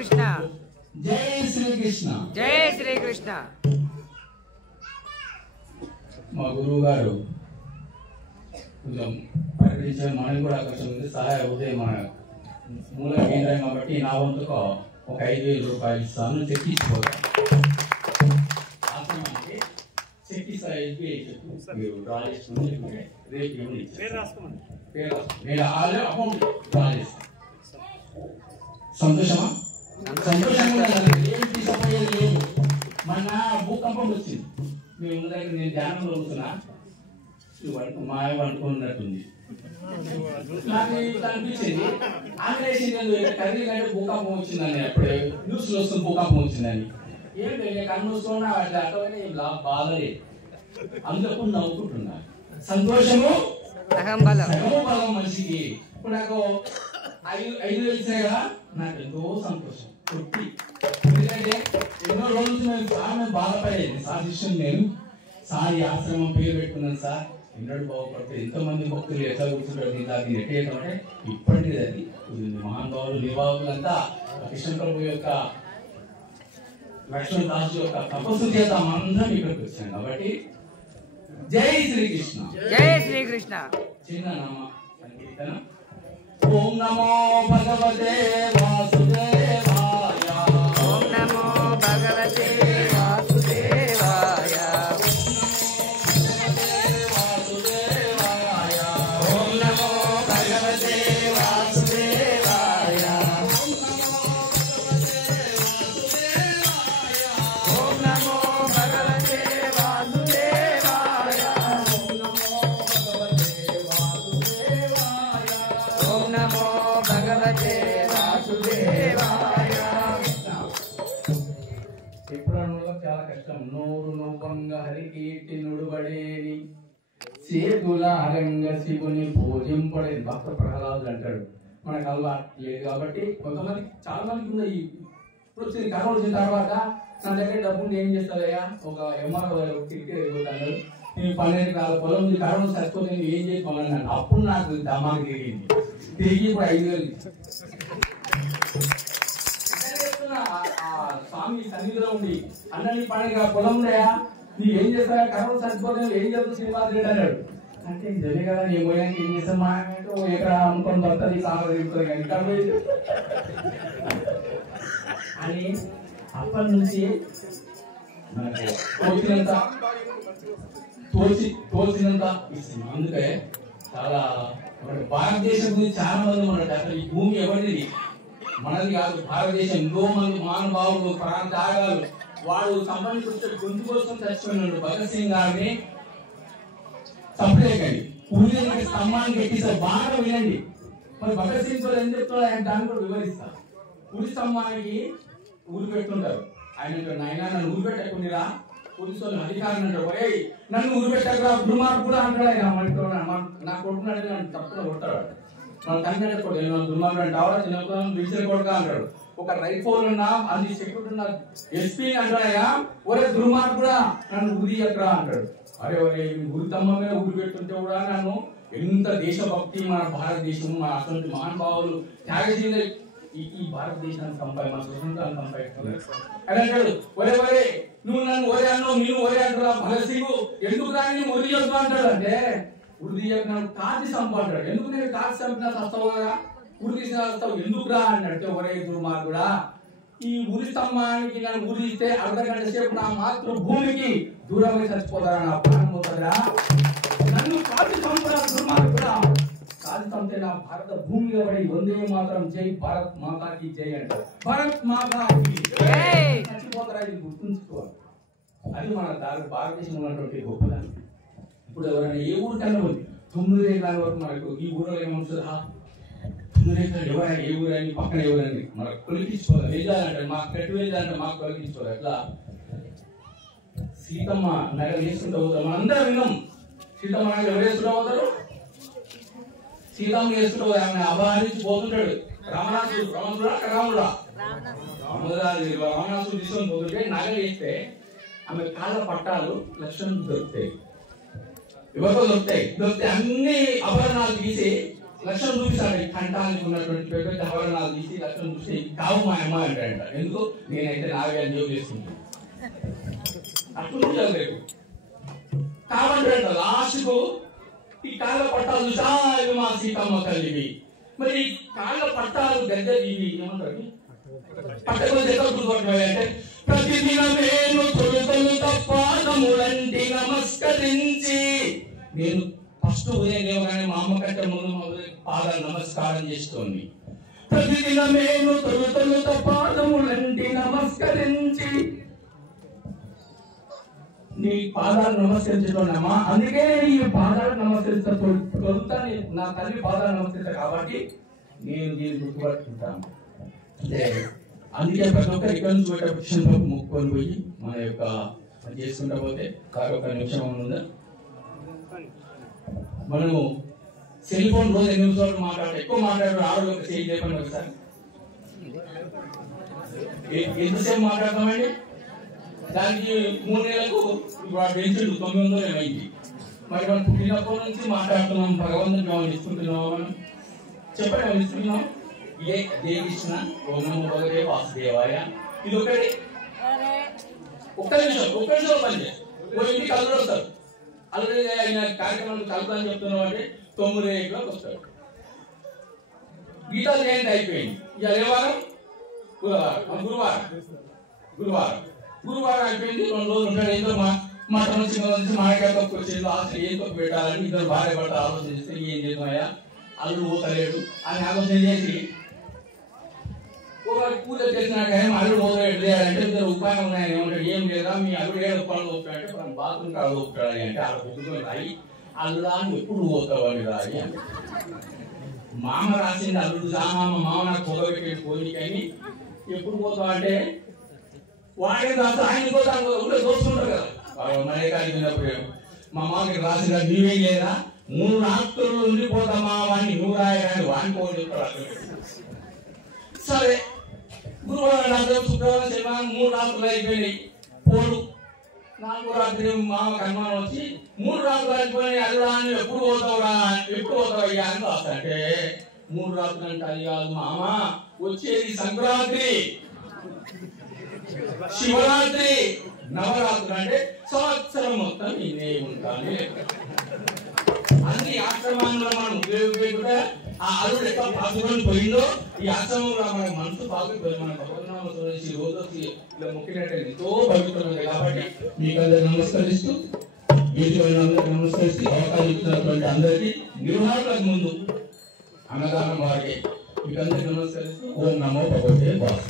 శ్రీకృష్ణ. జై శ్రీకృష్ణ. జై శ్రీకృష్ణ. మా గురువు గారు కొంచెం ప్రకటించే మనకి కూడా కొంచెం సహాయ ఉదయం మన మూల కేంద్రం కాబట్టి నా వంతుకు ఒక 5,000 రూపాయలు ఇస్తాను. చెక్ ఇచ్చిపోతాను. ఆశ్రమానికి చెక్ ఇస్తా. మీరు డ్రా చేసుకుని రేపు ఏమని నేను ఆల్రెడీ అకౌంట్ డ్రా చేస్తాను. సంతోషమా? సంతోషంగా ఏం తీసుకుపోయేది లేదు. మొన్న భూకంపం వచ్చింది. మీ ఉన్న దగ్గర నేను ధ్యానంలో ఉంటున్నా. మాయ వండుకున్నట్టుంది. నాకు అనిపించింది ఆంగ్లేసింది కర్రీ కంటే భూకంపం వచ్చిందని. అప్పుడే న్యూస్లో వస్తుంది భూకంపం వచ్చిందని. ఏం తెలియదు కన్నుస్తున్నా అట్లా అట్లనే బాధ లేదు. అందుకు నవ్వుకుంటున్నా. సంతోషము సగము బలం మనిషికి. ఇప్పుడు నాకు 5,000 ఇచ్చినాయి కదా, నాకు ఎంతో సంతోషం. తృప్తి. ఎందుకంటే ఎన్నో రోజులు మేము బాధపడేది. సార్ శిష్యుని నేను సార్ ఈ ఆశ్రమం పేరు పెట్టుకున్నాను సార్. ఎన్నడూ బాగుపడితే ఎంతోమంది భక్తులు ఎట్లా కూర్చుంటారు దీన్ని ఎట్టేయటం అంటే ఇప్పటిది అది మహానుభావులు నిర్వాహకులంతా కృష్ణ ప్రభు యొక్క లక్ష్మణ దాసు యొక్క తపస్సు చేత మనందరం ఇక్కడికి వచ్చాం కాబట్టి జై శ్రీకృష్ణ. జై శ్రీకృష్ణ. చిన్న నామ సంకీర్తన. ఓం నమో భగవతే వాసుదేవాయ. ఓం నమో భగవతే వాసుదేవాయ. ఓం నమో భగవతే వాసుదేవాయ. ఓం నమో భగవతే వాసుదేవాయ. ఓం నమో భగవతే వాసుదేవాయ. ఎప్పుడన్నా చాలా కష్టం. నోరు నోపంగా హరికీర్తి నుడుబడేని చేతుల అరంగ శివుని పూజింపడేది భక్త ప్రహ్లాదులు అంటాడు. మనకు అలవాటు లేదు కాబట్టి కొంతమంది చాలా మందికి ఉన్నాయి. ఇప్పుడు వచ్చింది కరోనా వచ్చిన తర్వాత నా దగ్గర డబ్బులు ఏం చేస్తావయ్యా, ఒక ఎంఆర్ఓ కిటికీ ఎదుగుతాడు, నేను 12 కాల పొలం కరోనా సరిపోతే నేను ఏం చేసుకోవాలన్నాను. అప్పుడు నాకు దమాకు తిరిగింది. తిరిగి ఇప్పుడు 5,000 స్వామి సన్నిధిలో ఉండి అన్న నీ పండుగ పొలం ఉన్నాయా, నీవు ఏం చేస్తా కరోనా సరిపోతే ఏం చేస్తావు శ్రీనివాస్ రెడ్డి అన్నాడు. అంటే ఇదే కదా నేను పోయాక ఏం చేస్తాం మా ఎక్కడ అనుకొని వస్తుంది సాగర్ తిరుగుతుంది కానీ ఇక్కడ అని అప్పటి నుంచి మనకు తోచినంత ఇస్తుంది. అందుకే చాలా భారతదేశం గురించి చాలా మంది మనకు అసలు ఈ భూమి ఎవరిది మనది కాదు. భారతదేశం ఎంతో మంది మహానుభావులు ప్రాంతాగాలు వాడు సంబంధించి గొంతు కోసం చచ్చిపోయినాడు. భగత్ సింగ్ గారిని చంపలేకండి, ఊరి స్తంభాన్ని పెట్టిస్తారు. బాగా వినండి. మరి భగత్ సింగ్ ఏం చెప్తాడు ఆయన దాన్ని కూడా వివరిస్తారు. ఊరి స్తంభానికి ఊరు పెట్టుకుంటారు. ఆయన నాయన నన్ను ఊరు పెట్టకుండిరా, పోలీసు వాళ్ళు అధికారులు అంటారు, ఒరే నన్ను ఊరు పెట్టకురా దుర్మార్గుడు కూడా అంటాడు. ఆయన నా కొడుకున్నాడు నన్ను తప్పున కొడతాడు. మన తండ్రి కొట్టాడు దుర్మార్గుడు అంటావా, చిన్నప్పుడు విడిచిన కొడుక అంటాడు. ఒక రైఫోల్ ఉన్నా అది సెక్యూరిటీ ఉన్న ఎస్పీ అంటాడయా, ఒరే దుర్మార్గుడు కూడా నన్ను ఉరి ఎక్కడా అంటాడు. అరే ఒరే ఊరి తమ్మ మీద ఊరు పెట్టుంటే కూడా నన్ను ఎంత దేశభక్తి మన భారతదేశం మన అటువంటి మహానుభావులు త్యాగశీల ఈ భారతదేశాన్ని సంపాది మన స్వతంత్రాన్ని సంపాదిస్తున్నారు. అని అంటాడు, ఒరే ఒరే నువ్వు నన్ను ఒరే అన్నావు, నేను ఒరే అంటున్నా భగత్ సింగ్ ఎందుకు రాని ఉరి చేస్తూ అంటాడు. అంటే ఉరి నన్ను కాచి సంపాడు. ఎందుకు నేను కాచి చంపినా సస్తావు కదా, ఉరి తీసిన వస్తావు ఎందుకు రా అని అంటే, ఒరే దుర్మార్గుడా ఈ ఉరి స్తంభానికి నన్ను ఉరి ఇస్తే 1/2 గంట సేపు నా మాతృభూమికి దూరమై చచ్చిపోతారా, నా ప్రాణం పోతారా, నన్ను కాచి చంపురా దుర్మార్గుడా, కాచి చంపితే నా భారత భూమి పడి వందే మాత్రం జై భారత్ మాతాకి జై అంటారు. భారత్ మాతాకి చచ్చిపోతారా, ఇది గుర్తుంచుకోవాలి. అది మన భారతదేశంలో ఉన్నటువంటి గొప్పదాన్ని. ఇప్పుడు ఎవరైనా ఏ ఊరు కన్నా ఉంది 9 రేఖల వరకు మనకు ఈ ఊరిలో ఏమవుతుంది, 9 రేఖలు ఎవరైనా ఏ ఊరని పక్కన ఎవరని మనకు కొలికించుకోవాలి. వేదాలంటే మాకు కట్టు వేదాలంటే మాకు కొలికించుకోవాలి. అట్లా సీతమ్మ నగలు వేసుకుంటూ పోతారు. మనం అందరం విన్నాం. సీతమ్మ నగలు ఎవరు వేసుకుంటూ పోతారు, సీతమ్మ వేసుకుంటూ పోతారు. ఆమె అపహరించి పోతుంటాడు రామనాథుడు. రాముడా రామనాథుడు తీసుకొని పోతుంటే నగలు వేస్తే ఆమె కాళ్ళ పట్టాలు లక్ష్మణుడికి దొరుకుతాయి, ఎవరికో దొరుకుతాయి. అన్ని ఆభరణాలు తీసి లక్ష్యం చూపిస్తాడు. కంఠానికి ఉన్నటువంటి పెద్ద పెద్ద ఆభరణాలు తీసి లక్ష్యం చూసి కావు మా అమ్మ అంటాడంట. ఎందుకు? నేనైతే 4000 జోలు చేసుకుంటాను అట్లా రేపు కావంటాడంట. లాస్ట్కు ఈ కాళ్ళ పట్టాలు చూసా ఇవి మా సీతమ్మ తల్లివి. మరి ఈ కాళ్ళ పట్టాలు దగ్గర ఇవి ఏమంటారు పట్టకులు దగ్గర గుర్తుపట్టినవి అంటే ప్రతిదినమేను తొలుతొలుత పాదములంటి నమస్కరించి. నేను ఫస్ట్ ఉదయం లేవగానే మా అమ్మ కంటే ముందు పాదాలు నమస్కారం చేస్తోంది. ప్రతిదినమేను తొలుతొలుత పాదములంటి నమస్కరించి నీ పాదాలు నమస్కరించుకోండమ్మా. అందుకే ఈ పాదాలు నమస్కరిస్తా తొలుత నా తల్లి పాదాలు నమస్కరిస్తా కాబట్టి నేను దీన్ని గుర్తుపట్టుకుంటాను. అందుకే ప్రతి ఒక్కరు ఇక్కడ నుంచి పోయేటప్పుడు ముక్కొని పోయి మన యొక్క చేసుకుంటా పోతే ఒక నిమిషం ఉందా. మనము సెల్ ఫోన్ రోజు 8 నిమిషాలు మాట్లాడితే ఎక్కువ మాట్లాడారు. ఆవిడ ఒక చేయి చెప్పండి ఒకసారి. ఎంతసేపు మాట్లాడతామండి? దానికి 3 నెలలకు పెంచుడు 900 ఏమైంది. మరి మనం పుట్టినప్పటి నుంచి మాట్లాడుతున్నాం. భగవంతుని మేము ఇస్తుంటున్నాం. మనం చెప్పండి మేము ఇస్తున్నాం. ఇదే దేవిష్ణ ఓం నమో భగవతే వాసుదేవాయ. ఇది ఒకటి ఒక్క నిమిషం పని చేస్తాం. ఇంటికి అల్లుడు వస్తారు. అల్లుడు ఆయన కార్యక్రమం కలుపుదని చెప్తున్నాం అంటే 9:00 వస్తాడు. గీతా జయంతి అయిపోయింది. ఇవాళ ఏ వారం? గురువారం అయిపోయింది. 2 రోజులు ఉంటాడు. ఏంటో మటన్ చిన్న మామిడికాయ తప్పు వచ్చేది. అసలు ఏం తప్పు పెట్టాలని ఇద్దరు భార్య భర్త ఆలోచన చేస్తే ఏం చేద్దామయ్యా అల్లుడు పోతలేడు అని ఆలోచన చేసి పూజ చేసినాక అల్లుడు పోతలేడు ఇద్దరు ఉపాయం ఉన్నాయని ఏమంటాడు. ఏం లేదా మీ అల్లుడు ఏడు పనులు ఒప్పుతాడంటే మనం బాత్రూమ్ కాడ ఒప్పుతాడని అంటే ఆడ పొద్దుకొని రాయి అల్లుడా అని ఎప్పుడు పోతావు అని రాయి అని మామ రాసింది. అల్లుడు మామ నాకు పొగబెట్టి పోయి కానీ ఎప్పుడు పోతావు అంటే వాడే రాదు. ఆయన పోతాను దోచుకుంటారు కదా. మనే కాడికి ఉన్నప్పుడు మా మామకి రాసిన నీవే లేదా 3 రాత్రులు ఉండిపోతామా వాడిని నువ్వు రాయని వాడిపోయి చెప్తాడు. సరే గురువారం రాత్రి శుక్రవారం శనివారం 3 రాత్రులు అయిపోయినాయి. పోడు 4వ రాత్రి మామకు అనుమానం వచ్చి 3 రాత్రులు అయిపోయినాయి. అల్లుడా అని ఎప్పుడు పోతావు అయ్యా అని రాస్తా. అంటే 3 రాత్రులు అంటే అది కాదు మామ, వచ్చేది సంక్రాంతి, శివరాత్రి, నవరాత్రులు అంటే సంవత్సరం మొత్తం నేనే ఉంటాను. అన్ని ఆశ్రమాల్లో మనం ఉపయోగపడకుండా ఆ అల్లుడు ఎక్కడ పాసుకొని పోయిందో ఈ ఆశ్రమంలో మన మనసు పాసుకుపోయి మన భగవన్నామ చూసి రోజు ఇలా మొక్కినట్టు ఎంతో పవిత్రమైంది. కాబట్టి మీకు అందరికి నమస్కరిస్తూ నమస్కరిస్తూ అవకాశం ఇచ్చినటువంటి అందరికీ నిర్వహణకు ముందు అన్నదానం వారికి మీకు అందరికి నమస్కరిస్తూ ఓం నమో భగవతే వాసుదేవాయ.